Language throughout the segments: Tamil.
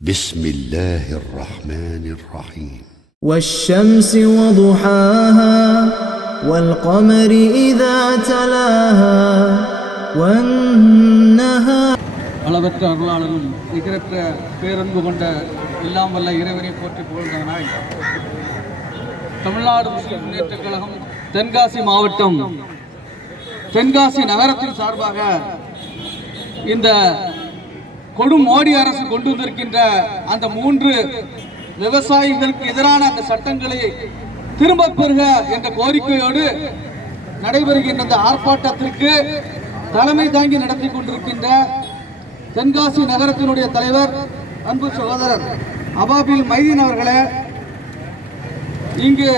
بسم الله الرحمن الرحيم والشمس وضحاها والقمر إذا تلاها والنهار அளவற்ற அருளாளரும் நிகரற்ற பேரன்பு கொண்ட எல்லாம் வல்ல இறைவனை போற்றி புகழ்ந்தவனாய் தமிழ்நாடு முஸ்லிம் முன்னேற்றக் கழகம் தென்காசி மாவட்டம் தென்காசி நகரத்தின் சார்பாக இந்த கொடும் மோடி அரசு கொண்டு வந்திருக்கின்ற அந்த 3 விவசாயிகளுக்கு எதிரான அந்த சட்டங்களை திரும்ப பெறுக என்ற கோரிக்கையோடு நடைபெறுகின்ற இந்த ஆர்ப்பாட்டத்திற்கு தலைமை தாங்கி நடத்தி கொண்டிருக்கின்ற தென்காசி நகரத்தினுடைய தலைவர் அன்பு சகோதரர் அபாபில் மைதீன் அவர்களே, இங்கு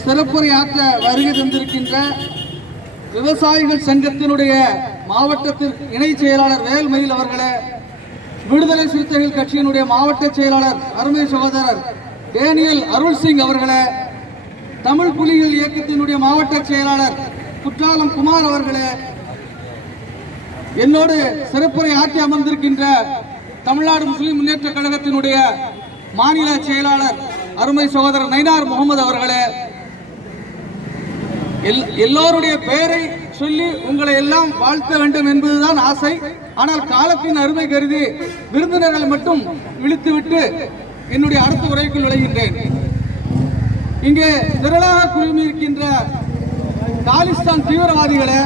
சிறப்புரையாற்ற வருகை தந்திருக்கின்ற விவசாயிகள் சங்கத்தினுடைய மாவட்டத்தின் இணை செயலாளர் வேல்மயில் அவர்களே, விடுதலை சிறுத்தைகள் கட்சியினுடைய மாவட்ட செயலாளர் அருமை சகோதரர் டேனியல் அருள் சிங் அவர்களே, தமிழ் புலிகள் இயக்கத்தினுடைய மாவட்ட செயலாளர் குற்றாலம் குமார் அவர்களே, என்னோடு சிறப்புரை ஆற்றி அமர்ந்திருக்கின்ற தமிழ்நாடு முஸ்லிம் முன்னேற்ற கழகத்தினுடைய மாநில செயலாளர் அருமை சகோதரர் நைனார் முகமது அவர்களே, எல்லோருடைய பெயரை சொல்லி உங்களை எல்லாம் வாழ்த்த வேண்டும் என்பதுதான் ஆசை. ஆனால் காலத்தின் அருமை கருதி விருந்தினர்களை மட்டும் விழித்துவிட்டு என்னுடைய அடுத்த உரைக்குள் நுழைகின்றேன். இங்கே திரளாக குழுமியிருக்கின்ற காலிஸ்தான் தீவிரவாதிகளே,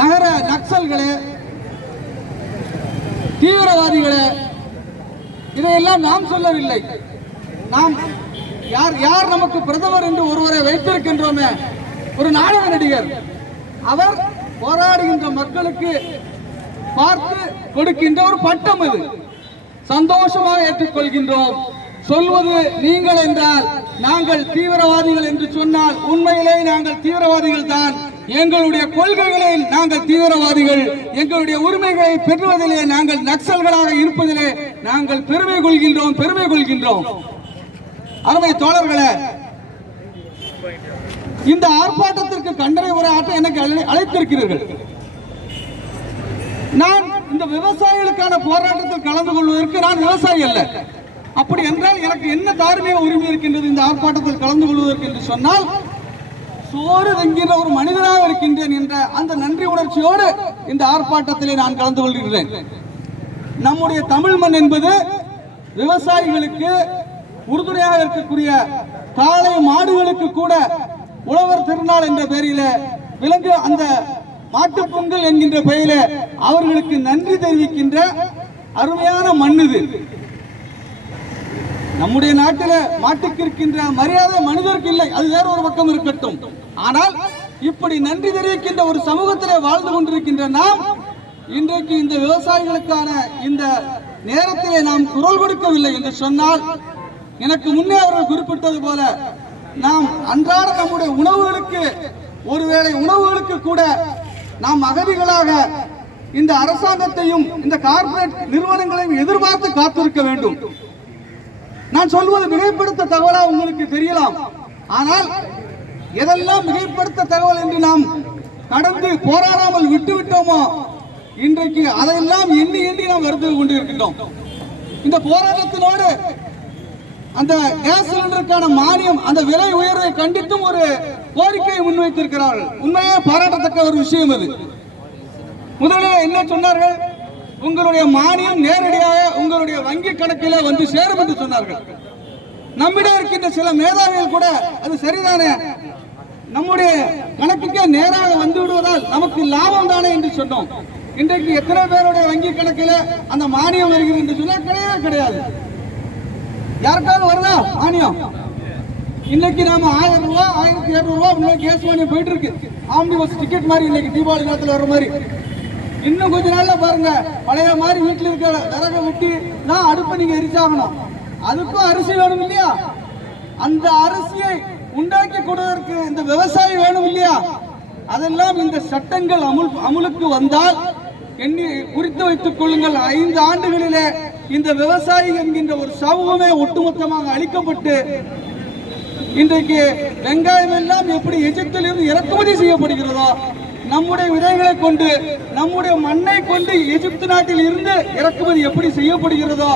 நகர நக்சல்களே, தீவிரவாதிகளே, இதையெல்லாம் நாம் சொல்லவில்லை. நாம் யார் நமக்கு பிரதமர் என்று ஒருவரை வைத்திருக்கின்றோமே, ஒரு நாடக நடிகர், அவர் போராடுகின்ற மக்களுக்கு பார்த்து கொடுக்கின்ற ஒரு பட்டம் இது. சந்தோஷமாக ஏற்றுக்கொள்கின்றோம். சொல்வது நீங்கள் என்றால் நாங்கள் தீவிரவாதிகள் என்று சொன்னால் உண்மையிலே நாங்கள் தீவிரவாதிகள் தான். எங்களுடைய கொள்கைகளில் நாங்கள் தீவிரவாதிகள், எங்களுடைய உரிமைகளை பெறுவதிலே நாங்கள் நக்சல்களாக இருப்பதிலே நாங்கள் பெருமை கொள்கின்றோம். அருமை தோழர்களே, இந்த ஆர்ப்பாட்டத்திற்கு கண்டனை உரையாற்ற எனக்கு அழைத்திருக்கிறீர்கள். நான் இந்த விவசாயிகளுக்கான போராட்டத்தில் கலந்து கொள்வதற்கு நான் விவசாயி அல்ல. அப்படி என்றால் எனக்கு என்ன தார்மீக உரிமை இருக்கின்றது இந்த ஆர்ப்பாட்டத்தில் கலந்து கொள்வதற்கு என்று சொன்னால், சோறு என்கின்ற ஒரு மனிதனாக இருக்கின்றேன் என்ற அந்த நன்றி உணர்ச்சியோடு இந்த ஆர்ப்பாட்டத்திலே நான் கலந்து கொள்கிறேன். நம்முடைய தமிழ் மண் என்பது விவசாயிகளுக்கு உறுதுணையாக இருக்கக்கூடிய காளை மாடுகளுக்கு கூட உழவர் திருநாள் என்ற பெயரில் விலங்கு அந்த மாட்டுப் பொங்கல் என்கின்ற பெயரில் அவர்களுக்கு நன்றி தெரிவிக்கின்ற அருமையான மண் இது. நம்முடைய நாட்டில் மாட்டுக்கு இருக்கின்ற மரியாதை மனிதருக்கு இல்லை, அது வேற ஒரு பக்கம் இருக்கட்டும். ஆனால் இப்படி நன்றி தெரிவிக்கின்ற ஒரு சமூகத்திலே வாழ்ந்து கொண்டிருக்கின்ற நாம் இன்றைக்கு இந்த விவசாயிகளுக்கான இந்த நேரத்திலே நாம் குரல் கொடுக்கவில்லை என்று சொன்னால், எனக்கு முன்னே அவர்கள் குறிப்பிட்டது போல நாம் அன்றாட நம்முடைய உணவுகளுக்கு, ஒருவேளை உணவுகளுக்கு கூட நாம் அகதிகளாக இந்த அரசாங்கத்தையும் இந்த கார்ப்பரேட் நிறுவனங்களையும் எதிர்பார்த்து காத்திருக்க வேண்டும். நான் சொல்வது மிகைப்படுத்த தகவலா உங்களுக்கு தெரியலாம். ஆனால் எதெல்லாம் மிகைப்படுத்த தகவல் என்று நாம் கடந்து போராடாமல் விட்டுவிட்டோமோ, இன்றைக்கு அதையெல்லாம் எண்ணி நாம் வருத்தி கொண்டிருக்கின்றோம். இந்த போராட்டத்தினோடு அந்த கேஸ் சிலிண்டருக்கான மானியம், அந்த விலை உயர்வை கண்டித்தும் ஒரு கோரிக்கையை முன்வைத்திருக்கிறார்கள். உண்மையே பாராட்டத்தக்க ஒரு விஷயம் அது. முதலில் என்ன சொன்னார்கள்? உங்களுடைய மானியம் நேரடியாக உங்களுடைய வங்கி கணக்கில் வந்து சேரும் என்று சொன்னார்கள். நம்மிடம் இருக்கின்ற சில மேதாவிகள் கூட அது சரிதானே, நம்முடைய கணக்குக்கே நேராக வந்து விடுவதால் நமக்கு லாபம் தானே என்று சொன்னோம். இன்றைக்கு எத்தனை பேருடைய வங்கி கணக்கில் அந்த மானியம் வருகிறது என்று சொன்னால் கிடையாது. யாருக்காவது வருதா மானியம்? இன்னைக்கு நாம 1000 ரூபாய் 1200 ரூபாய் கேஸ் மானியம் போயிட்டு இருக்கு. ஆம்னி பஸ் டிக்கெட் மாதிரி இன்னைக்கு தீபாவளி நேரத்தில் வர மாதிரி. இன்னும் கொஞ்ச நாள்ல பாருங்க, பழைய மாதிரி வீட்டில் இருக்கிற விறக வெட்டி தான் அடுப்பை நீங்க எரிச்சாகணும். அதுக்கும் அரிசி வேணும் இல்லையா? அந்த அரிசியை உண்டாக்கி கொடுவதற்கு இந்த விவசாயி வேணும் இல்லையா? அதெல்லாம் இந்த சட்டங்கள் அமுலுக்கு வந்தால் எண்ணி குறித்து வைத்துக் கொள்ளுங்கள். 5 ஆண்டுகளிலே இந்த விவசாயி என்கின்ற ஒரு சமூகமே ஒட்டுமொத்தமாக அழிக்கப்பட்டு இன்றைக்கு வெங்காயம் எல்லாம் எப்படி எஜிப்திலிருந்து இறக்குமதி செய்யப்படுகிறதோ, நம்முடைய விதைகளை கொண்டு நம்முடைய மண்ணை கொண்டு எகிப்து நாட்டில் இருந்து இறக்குமதி எப்படி செய்யப்படுகிறதோ,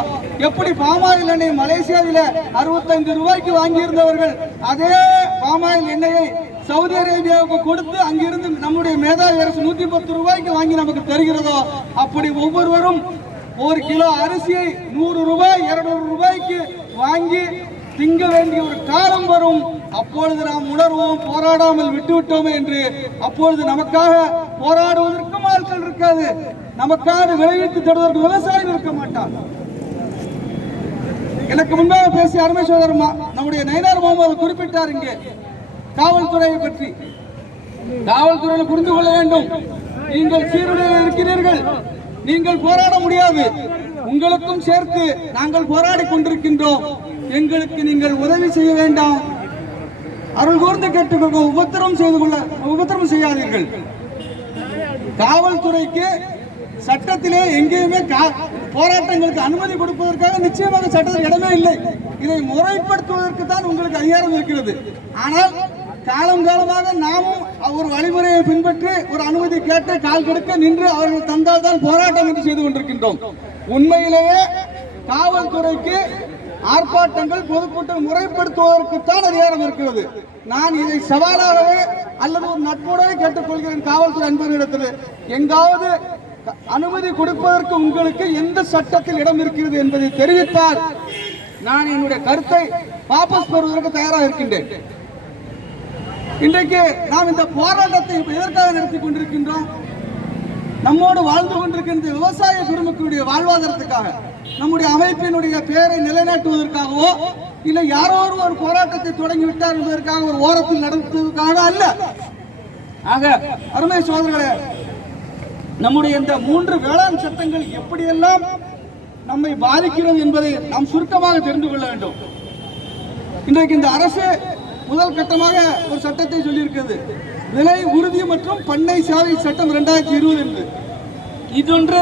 எப்படி பாமாயில் எண்ணெய் மலேசியாவில் 65 ரூபாய்க்கு வாங்கியிருந்தவர்கள் அதே பாமாயில் எண்ணெயை சவுதி அரேபியாவுக்கு கொடுத்து அங்கிருந்து நம்முடைய மேதாவி அரசு 110 ரூபாய்க்கு வாங்கி நமக்கு தருகிறதோ, அப்படி ஒவ்வொருவரும் 1 கிலோ அரிசியை 100 ரூபாய் 200 ரூபாய்க்கு வாங்கி திங்க வேண்டிய ஒரு காலம் வரும். அப்பொழுது நாம் உணர்வோம், போராடாமல் விட்டுவிட்டோமே என்று. அப்பொழுது நமக்காக போராடுவதற்கும் ஆட்கள் இருக்காது, நமக்காக விளைவித்து தருவதற்கு விவசாயம் இருக்க மாட்டார். எனக்கு முன்பாக பேசிய அருமை சோதரமா நம்முடைய நயினார் முகமது குறிப்பிட்டார் இங்கே காவல்துறையை பற்றி. காவல்துறையில் புரிந்து கொள்ள வேண்டும், நீங்கள் சீருடையில் இருக்கிறீர்கள், நீங்கள் போராட முடியாது. உங்களுக்கும் சேர்த்து நாங்கள் போராடி கொண்டிருக்கின்றோம், எங்களுக்கு நீங்கள் உதவி செய்ய வேண்டாம், அருள் கூர்ந்து கேட்டுக்கொள்ள, உபத்திரம் செய்யாதீர்கள். காவல்துறைக்கு சட்டத்திலே எங்கேயுமே போராட்டங்களுக்கு அனுமதி கொடுப்பதற்காக நிச்சயமாக சட்டத்தில் இடமே இல்லை. இதை முறைப்படுத்துவதற்கு தான் உங்களுக்கு அதிகாரம் இருக்கிறது. ஆனால் காலமாக நாமும் ஒரு வழிமுறையை பின்பற்றி ஒரு அனுமதி கேட்டு கால் கெடுக்க நின்று அவர்கள் தந்தால் தான் போராட்டம் என்று செய்து கொண்டிருக்கின்றோம். உண்மையிலேயே காவல்துறைக்கு ஆர்ப்பாட்டங்கள் பொதுக்கூட்டம் முறைப்படுத்துவதற்குத்தான் அதிகாரம் இருக்கிறது. நான் இதை சவாலாகவே அல்லது ஒரு நட்போடவே கேட்டுக்கொள்கிறேன் காவல்துறை அன்பர்களிடத்தில், எங்காவது அனுமதி கொடுப்பதற்கு உங்களுக்கு எந்த சட்டத்தில் இடம் இருக்கிறது என்பதை தெரிவித்தால் நான் என்னுடைய கருத்தை வாபஸ் பெறுவதற்கு தயாராக இருக்கின்றேன். இன்றைக்கு நாம் இந்த போராட்டத்தை எதற்காக நடத்தி கொண்டிருக்கின்றோம்? நம்மோடு வாழ்ந்து கொண்டிருக்கின்ற விவசாய பெருமக்களுடைய வாழ்வாதாரத்துக்காக, நம்முடைய அமைப்பினுடைய பெயரை நிலைநாட்டுவதற்காகவோ இல்லை யாரோ ஒரு போராட்டத்தை தொடங்கிவிட்டார் என்பதற்காக ஒரு ஓரத்தில் நடத்துவதற்காக அல்ல. ஆக அருமை சோதரர்களே, நம்முடைய இந்த 3 வேளாண் சட்டங்கள் எப்படியெல்லாம் நம்மை பாதிக்கிறது என்பதை நாம் சுருக்கமாக தெரிந்து கொள்ள வேண்டும். இன்றைக்கு இந்த அரசு முதல் கட்டமாக ஒரு சட்டத்தை சொல்லியிருக்கிறது, விலை உறுதி மற்றும் பண்ணை சேவை சட்டம் 2020 என்று. இதொன்று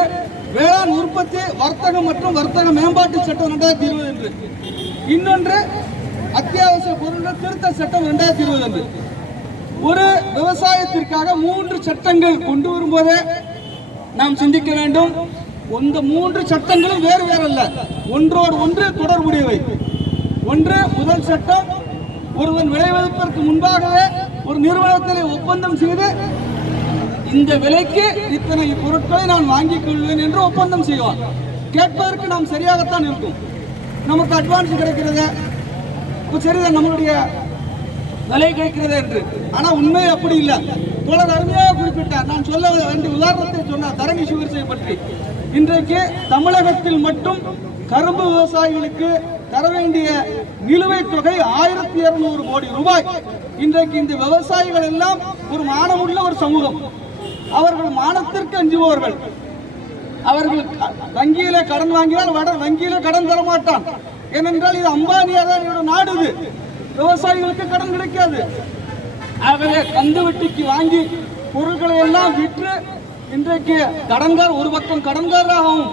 வேளாண் உற்பத்தி வர்த்தகம் மற்றும் வர்த்தக மேம்பாட்டு சட்டம் 2020 என்று. இன்னொன்று அத்தியாவசிய பொருட்கள் திருத்த சட்டம் 2020 என்று. ஒரு விவசாயத்திற்காக 3 சட்டங்கள் கொண்டு வரும்போதே நாம் சிந்திக்க வேண்டும். இந்த 3 சட்டங்களும் வேறு அல்ல, ஒன்றோடு ஒன்று தொடர்புடையவை. ஒன்று, முதல் சட்டம், ஒருவன் விளைவதற்கு முன்பாகவே ஒரு நிறுவனத்தில் ஒப்பந்தம் செய்து இந்த விலைக்கு இத்தனை பொருட்களை நான் வாங்கிக் கொள்வேன் என்று ஒப்பந்தம் செய்வான். கேட்பதற்கு நாம் சரியாகத்தான் இருக்கும், நமக்கு அட்வான்ஸ் கிடைக்கிறது, சரிதான், நம்மளுடைய விலை கிடைக்கிறது என்று. ஆனால் உண்மை அப்படி இல்லை. தோழர் அருமையாக குறிப்பிட்டார். நான் சொல்ல வேண்டிய உதாரணத்தை சொன்னார், தரணி சுகர்ஸை பற்றி. இன்றைக்கு தமிழகத்தில் மட்டும் கரும்பு விவசாயிகளுக்கு தர வேண்டிய நிலுவைத் தொகை 1200 கோடி ரூபாய். இன்றைக்கு இந்த விவசாயிகள் எல்லாம் ஒரு மானமுள்ள ஒரு சமூகம். அவர்கள் மானத்திற்கு அஞ்சுபவர்கள். அவர்கள் வங்கியில கடன் வாங்கினால் வங்கியில கடன் தர மாட்டான். ஏனென்றால் இது அம்பானி அதானியோட நாடு, இது விவசாயிகளுக்கு கடன் கிடைக்காது. ஆகவே கந்து வெட்டிக்கு வாங்கி பொருட்களை எல்லாம் விற்று இன்றைக்கு கடன்கார் ஒரு பக்கம் கடன்காரராகவும்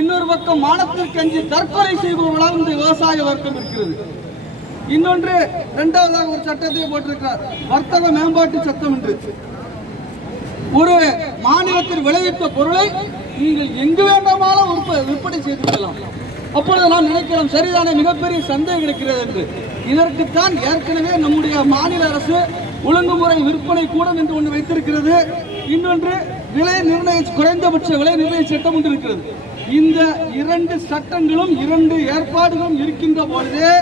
இன்னொரு பக்கம் மானத்திற்கு அஞ்சி தற்கொலை செய்பவர்களாக இந்த விவசாய வர்க்கம் இருக்கிறது. இன்னொன்று, இரண்டாவதாக ஒரு சட்டத்தை போட்டிருக்கிறார், வர்த்தக மேம்பாட்டு சட்டம் என்று. ஒரு மாநிலத்தில் விளைவித்த பொருளை நீங்கள் எங்கு வேண்டாமாலும் விற்பனை செய்து கொள்ளலாம். அப்பொழுது நாம் நினைக்கலாம், சரிதானே, மிகப்பெரிய சந்தை கிடைக்கிறது என்று. இதற்குத்தான் ஏற்கனவே நம்முடைய மாநில அரசு ஒழுங்குமுறை விற்பனை கூடம் என்று ஒன்று வைத்திருக்கிறது. இன்னொன்று, விலை நிர்ணய குறைந்தபட்ச விலை நிர்ணய சட்டம் ஒன்று இருக்கிறது. இந்த 2 சட்டங்களும் 2 ஏற்பாடுகளும் இருக்கின்ற பொழுதே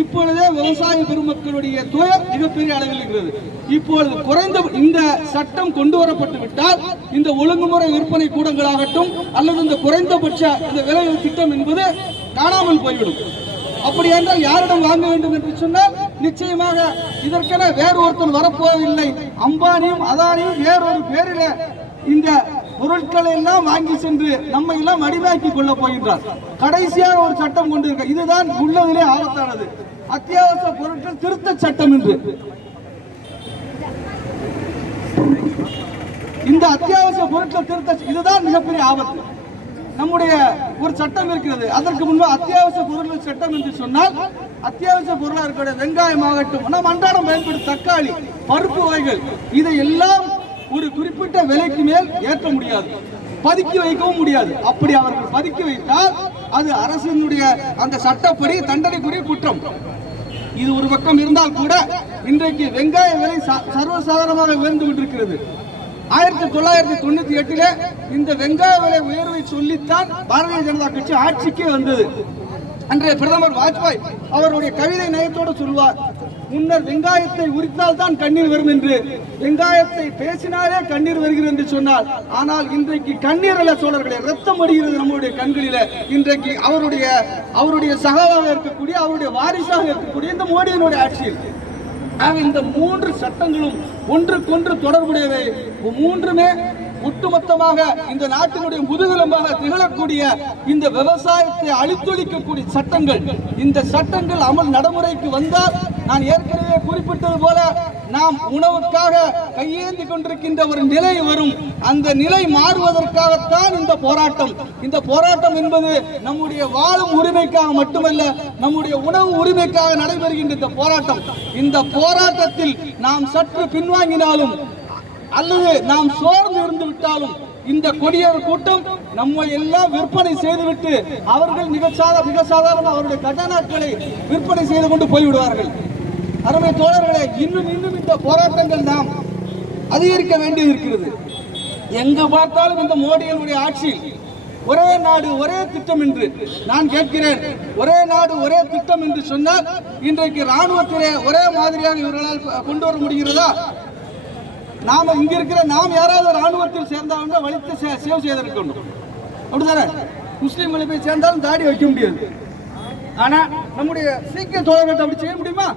இப்பொழுதே விவசாய பெருமக்களுடைய துயர் மிகப்பெரிய அளவில் இருக்கிறது. இப்பொழுது குறைந்த இந்த சட்டம் கொண்டு வரப்பட்டு விட்டால் இந்த ஒழுங்குமுறை விற்பனை கூடங்களாகட்டும் அல்லது இந்த குறைந்தபட்ச இந்த விலை திட்டம் என்பது காணாமல் போய்விடும். அப்படி என்றால் யாரிடம் வாங்க வேண்டும் என்று சொன்னால் நிச்சயமாக இதற்கென வேறு ஒருத்தன் வரப்போவதில்லை. அம்பானியும் அதானியும் வேறொரு பேரில இந்த பொருட்களை எல்லாம் வாங்கி சென்று நம்மை எல்லாம் அடிமையாக்கி கொள்ள போகின்றார். கடைசியாக ஒரு சட்டம் கொண்டு இருக்க, இதுதான் உள்ளதிலே ஆபத்தானது, அத்தியாவசிய பொருட்கள் திருத்த சட்டம் என்று. இந்த அத்தியாவசிய பொருட்கள் திருத்த இதுதான் மிகப்பெரிய ஆபத்து. நம்முடைய ஒரு சட்டம் இருக்கிறது, அதற்கு முன்பு அத்தியாவசிய பொருட்கள் சட்டம் என்று சொன்னால் அத்தியாவசிய பொருளாக இருக்கிற வெங்காயம் ஆகட்டும், நாம் அன்றாடம் பயன்படுத்தும் தக்காளி, பருப்பு வகைகள், இதை எல்லாம் ஒரு குறிப்பிட்ட விலைக்கு மேல் ஏற்ற முடியாது, பதுக்கி வைக்கவும் முடியாது. அப்படி அவர்கள் பதுக்கி வைத்தால் அது அரசினுடைய அந்த சட்டப்படி தண்டனைக்குரிய குற்றம். இது ஒரு பக்கம் இருந்தால் கூட இன்றைக்கு வெங்காய விலை சர்வசாதாரணமாக உயர்ந்து கொண்டிருக்கிறது. 1998 இந்த வெங்காய விலை உயர்வை சொல்லித்தான் பாரதிய ஜனதா கட்சி ஆட்சிக்கே வந்தது. அன்றைய பிரதமர் வாஜ்பாய் அவருடைய கவிதை நயத்தோடு சொல்வார், முன்னர் வெங்காயத்தை உரித்தால் தான் கண்ணீர் வரும் என்று, வெங்காயத்தை பேசினாலே கண்ணீர் வருகிறது என்று சொன்னார். ஆனால் இன்றைக்கு கண்ணீர் அல்ல சோழர்களே, ரத்தம் வருகிறது நம்முடைய கண்களில. இன்றைக்கு அவருடைய சகாவாக இருக்கக்கூடிய, அவருடைய வாரிசாக இருக்கக்கூடிய இந்த மோடியினுடைய ஆட்சியில் இந்த 3 சட்டங்களும் ஒன்றுக்கொன்று தொடர்புடையவை. மூன்றுமே ஒட்டுமொத்தமாக இந்த நாட்டினுடைய முதுகெலும்பாக திகழக்கூடிய இந்த விவசாயத்தை அழித்தொழிக்கக்கூடிய சட்டங்கள். இந்த சட்டங்கள் அமல் நடைமுறைக்கு வந்தால் நான் ஏற்கனவே குறிப்பிட்டது போல நாம் உணவுக்காக கையேந்தி கொண்டிருக்கின்ற ஒரு நிலை வரும். அந்த நிலை மாறுவதற்காகத்தான் இந்த போராட்டம். இந்த போராட்டம் என்பது நம்முடைய வாழும் உரிமைக்காக மட்டுமல்ல, நம்முடைய உணவு உரிமைக்காக நடைபெறுகின்ற இந்த போராட்டம். இந்த போராட்டத்தில் நாம் சற்று பின்வாங்கினாலும் அல்லது நாம் சோர்ந்து இருந்து விட்டாலும் இந்த கொடியேறு கூட்டம் நம்மை எல்லாம் விற்பனை செய்துவிட்டு அவர்கள் மிக சாதாரண அவருடைய கஜானாக்களை விற்பனை செய்து கொண்டு போய்விடுவார்கள். அருமை தோழர்களே, இன்னும் இந்த போராட்டங்கள் நாம் அதிகரிக்க வேண்டியது இருக்கிறது. எங்கு பார்த்தாலும் இந்த மோடியினுடைய ஆட்சியில் ஒரே நாடு ஒரே திட்டம் என்று நான் கேட்கிறேன். ஒரே நாடு ஒரே திட்டம் என்று சொன்னால் இன்றைக்கு ராணுவத்திலே ஒரே மாதிரியாக இவர்களால் கொண்டு வர முடிகிறதா? நாம் இங்க இருக்கிற நாம் யாராவது ராணுவத்தில் சேர்ந்தாலும் வலித்து சேவ் செய்திருக்கணும், அப்படிதானே? முஸ்லீம்களை போய் சேர்ந்தாலும் தாடி வைக்க முடியாது. ஆனா நம்முடைய சீக்கிய தோழர்கள் அப்படி செய்ய முடியுமா?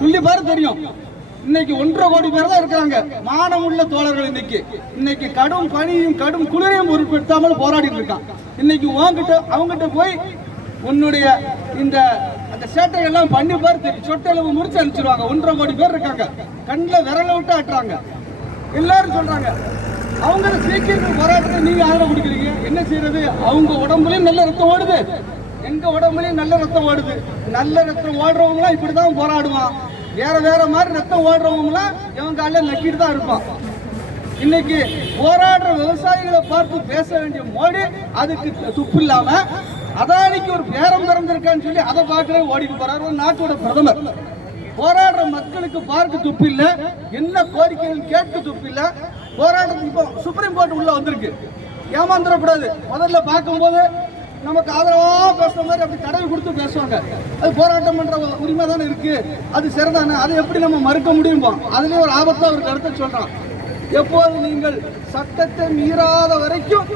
சொல்லி பாரு தெரியும். இன்னைக்கு 1.5 கோடி பேர் தான் இருக்கிறாங்க மானம் உள்ள தோழர்கள். இன்னைக்கு கடும் பனியும் கடும் குளிரையும் பொருட்படுத்தாமல் போராடிட்டு இருக்கான். இன்னைக்கு அவங்ககிட்ட போய் உன்னுடைய இந்த அந்த சேட்டை எல்லாம் பண்ணி பாரு, சொட்டளவு முடிச்சு அனுப்பிச்சிருவாங்க. 1.5 கோடி பேர் இருக்காங்க, கண்ணில் விரல விட்டு ஆட்டுறாங்க. எல்லாரும் சொல்றாங்க அவங்க சீக்கிரம் போராட்டத்தை நீங்க ஆதரவு கொடுக்குறீங்க, என்ன செய்யறது? அவங்க உடம்புலயும் நல்ல ரத்தம் ஓடுது, எங்க உடம்புலயும் நல்ல ரத்தம் ஓடுது. நல்ல ரத்தம் ஓடுறவங்களாம் இப்படிதான் போராடுவான். வேற மாதிரி ரத்தம் ஓடுறவங்களாம் இவங்க காலையில நக்கிட்டு தான் இருப்பான். இன்னைக்கு போராடுற விவசாயிகளை பார்த்து பேச வேண்டிய மோடி அதுக்கு துப்பு இல்லாம அதானிக்கு ஒரு பேரம் திறந்திருக்கான்னு சொல்லி அதை பார்க்கவே ஓடிட்டு போறாரு ஒரு நாட்டோட பிரதமர். போராடுற மக்களுக்கு பார்க்க துப்பு இல்ல, என்ன கோரிக்கைகள் கேட்க துப்பு இல்ல. போராட்டத்துக்கு இப்போ சுப்ரீம் கோர்ட் உள்ள வந்திருக்கு, ஏமாந்துடக்கூடாது. முதல்ல பார்க்கும்போது நமக்கு ஆதரவா பேசுற மாதிரி அப்படி தடவை கொடுத்து பேசுவாங்க. அது போராட்டம் பண்ற உரிமை தானே இருக்கு, அது சரிதானே, அதை எப்படி நம்ம மறுக்க முடியும்? அதுலயே ஒரு ஆபத்தா ஒரு கருத்தை சொல்றான். எப்போது நீங்கள் சட்டத்தை மீறாத வரைக்கும்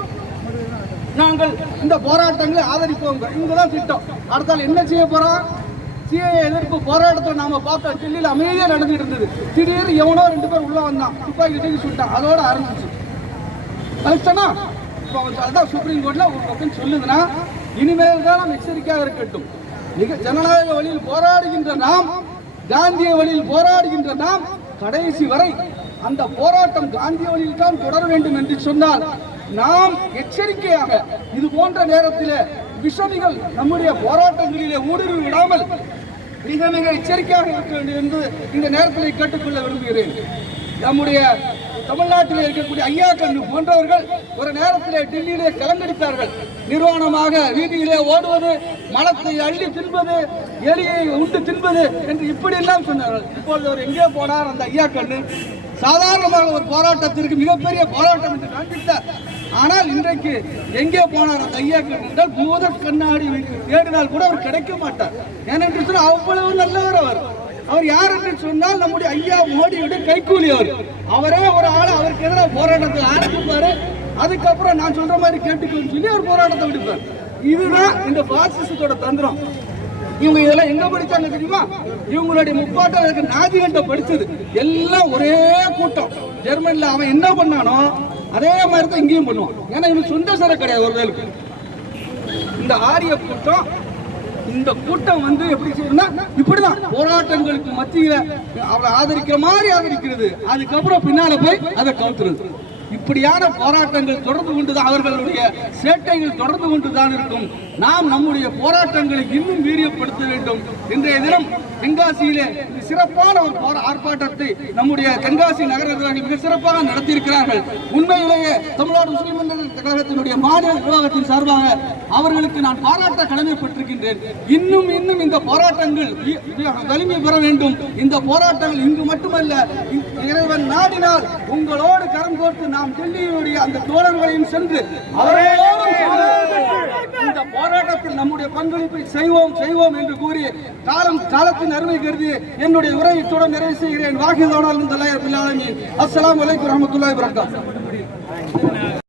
நாங்கள் இந்த போராட்டங்களை ஆதரிப்போம். இங்கதான் திட்டம். அடுத்தால் என்ன செய்ய போறோம்? சிஏஏ எதிர்ப்பு போராட்டத்தை நாம பார்த்தோம். டெல்லியில் அமைதியா நடந்துட்டு இருந்தது. திடீர்னு எவனோ 2 பேர் உள்ள வந்தான், துப்பாக்கி தூக்கி சுட்டான். அதோட ஆரம்பிச்சு கலெக்டனா இப்போ அதான் சுப்ரீம் கோர்ட்ல ஒரு பக்கம் சொல்லுதுன்னா இனிமேல் தான் நாம் எச்சரிக்கையாக இருக்கட்டும். மிக ஜனநாயக வழியில் போராடுகின்ற நாம், காந்திய வழியில் போராடுகின்ற நாம் கடைசி வரை அந்த போராட்டம் காந்திய வழியில் தான் தொடர வேண்டும் என்று சொன்னால் நாம் எச்சரிக்கையாக இது போன்ற நேரத்தில் விஷமிகள் நம்முடைய போராட்டங்களிலே ஊடுருவி விடாமல் மிக மிக எச்சரிக்கையாக இருக்க வேண்டும் என்று இந்த நேரத்தில் கேட்டுக்கொள்ள விரும்புகிறேன். நம்முடைய தமிழ்நாட்டில் இருக்கக்கூடிய ஐயா கண்ணு போன்றவர்கள் ஒரு நேரத்திலே டெல்லியிலே கலங்கடித்தார்கள். நிர்வாணமாக வீதியிலே ஓடுவது, மலத்தை அள்ளி தின்பது, எலியை உண்டு தின்பது என்று இப்படி எல்லாம் சொன்னார்கள். இப்பொழுது அவர் எங்கே போனார்? அந்த ஐயா கண்ணு சாதாரணமாக ஒரு போராட்டத்திற்கு மிகப்பெரிய போராட்டம் என்று காண்பித்தார். ஆனால் இன்றைக்கு எங்கே போனார் அந்த ஐயா கண்ணு என்றால் பூத கண்ணாடி தேடினால் கூட அவர் கிடைக்க மாட்டார். ஏனென்று சொன்னால் அவ்வளவு நல்லவர் அவர். அவர் யார் என்று சொன்னால் நம்முடைய ஐயா மோடியுடைய கைக்கூலி. அவரே ஒரு ஆள் அவருக்கு எதிராக போராட்டத்தை ஆரம்பிப்பாரு. அதுக்கப்புறம் நான் சொல்ற மாதிரி கேட்டுக்கொண்டு சொல்லி அவர் போராட்டத்தை விடுப்பார். இதுதான் இந்த பாசிசத்தோட தந்திரம். இவங்க இதெல்லாம் எங்க படிச்சாங்க தெரியுமா? இவங்களுடைய முப்பாட்டம் நாஜிகள்கிட்ட படிச்சது. எல்லாம் ஒரே கூட்டம். ஜெர்மனில அவன் என்ன பண்ணானோ அதே மாதிரி தான் இங்கேயும் பண்ணுவான். ஏன்னா இவனுக்கு சொந்த சரம் கிடையாது. ஒரு வேலைக்கு இந்த ஆரிய கூட்டம், இந்த கூட்டம் எப்படி செய்யணும்னா இப்படிதான் போராட்டங்களுக்கு மத்தியில அவரை ஆதரிக்கிற மாதிரி ஆதரிக்கிறது. அதுக்கப்புறம் பின்னால போய் அதை கவுத்துறது. இப்படியான போராட்டங்கள் தொடர்ந்து கொண்டுதான், அவர்களுடைய சேட்டைகள் தொடர்ந்து கொண்டுதான் இருக்கும். நாம் நம்முடைய போராட்டங்களை இன்னும் வீரியப்படுத்த வேண்டும். இன்றைய தினம் தென்காசியிலே சிறப்பான ஒரு ஆர்ப்பாட்டத்தை நம்முடைய தென்காசி நகர நிர்வாகிகள் மிக சிறப்பாக நடத்தியிருக்கிறார்கள். உண்மையிலேயே தமிழ்நாடு முஸ்லிம் கழகத்தினுடைய மாநில நிர்வாகத்தின் சார்பாக அவர்களுக்கு நான் பாராட்ட கடமைப்பட்டிருக்கின்றேன். இன்னும் இந்த போராட்டங்கள் வலிமை பெற வேண்டும். இந்த போராட்டங்கள் இங்கு மட்டுமல்ல, இறைவன் நாடினால் உங்களோடு கரம் கோர்த்து நாம் டெல்லியுடைய அந்த தோழர்களையும் சென்று அவரோடும் இந்த போராட்டத்தில் நம்முடைய பங்களிப்பை செய்வோம் என்று கூறி காலத்தின் அருமை கருதி என்னுடைய உரையை தொடர் நிறைவு செய்கிறேன். வாஹித் அஸ்ஸலாமு அலைக்கும் வரஹ்மத்துல்லாஹி வபரகாத்துஹு.